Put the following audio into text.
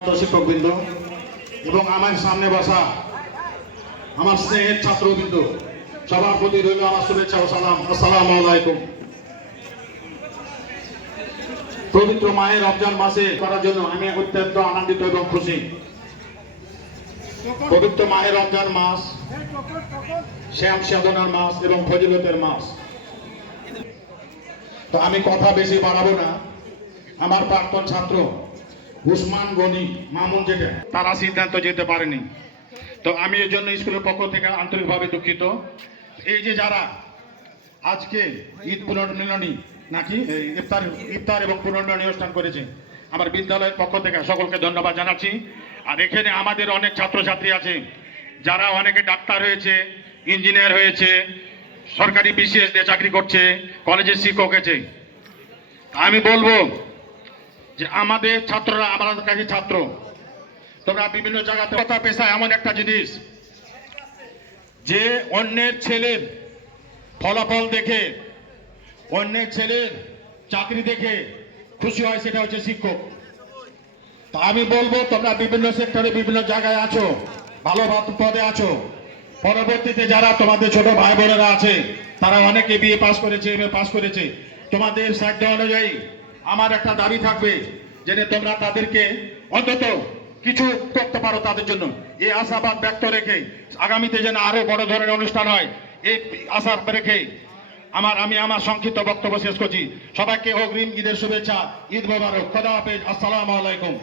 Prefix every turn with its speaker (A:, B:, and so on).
A: শিক্ষকবৃন্দ, এবং আমার সামনে বসা আমার স্নেহের ছাত্রবৃন্দ, সবার প্রতি রইল আমার শুভেচ্ছা ও সালাম। আসসালামু আলাইকুম। পবিত্র মায়ের রমজান মাসে করার জন্য আমি অত্যন্ত আনন্দিত এবং খুশি। পবিত্র মায়ের রমজান মাস, শ্যাম সাধনার মাস এবং ফজিলতের মাস। তো আমি কথা বেশি বাড়াবো না। আমার প্রাক্তন ছাত্র উসমান গনি, মামুন যেটা তারা সিদ্ধান্ত যেতে পারেনি। তো আমি এর জন্য স্কুলের পক্ষ থেকে আন্তরিকভাবে দুঃখিত। এই যে যারা আজকে ঈদ পুনর্মিলনী নাকি ইফতার ইফতার এবং পুনর্মিলনী অনুষ্ঠান করেছে, আমার বিদ্যালয়ের পক্ষ থেকে সকলকে ধন্যবাদ জানাচ্ছি। আর এখানে আমাদের অনেক ছাত্রছাত্রী আছে, যারা অনেকে ডাক্তার হয়েছে, ইঞ্জিনিয়ার হয়েছে, সরকারি বিসিএস দিয়ে চাকরি করছে, কলেজের শিক্ষক হয়েছে আমি বলব যে আমাদের ছাত্ররা আমাদের কাছে ছাত্র। তোমরা বিভিন্ন জায়গাতে কথা পেশা এমন একটা জিনিস। যে অন্যের ছেলের ফলাফল দেখে, অন্যের ছেলের চাকরি দেখে খুশি হয়, সেটা হচ্ছে শিক্ষক। তা আমি বলব, তোমরা বিভিন্ন সেক্টরে বিভিন্ন জায়গায় আছো, ভালো পদে আছো। পরবর্তীতে যারা তোমাদের ছোট ভাই বোনেরা আছে, তারা অনেকে বিএ পাস করেছে এম এ পাস করেছে। তোমাদের সাধ্য অনুযায়ী আমার একটা দাবি থাকবে যে তোমরা তাদেরকে অন্তত কিছু করতে পারো তাদের জন্য। এই আশাবাদ ব্যক্ত রেখে আগামীতে যেন আরও বড় ধরনের অনুষ্ঠান হয়, এই আশা রেখে আমার, আমি আমার সংক্ষিপ্ত বক্তব্য শেষ করছি। সবাইকে অগ্রিম ঈদের শুভেচ্ছা, ঈদ মোবারক। খোদা হাফেজ। আসসালাম আলাইকুম।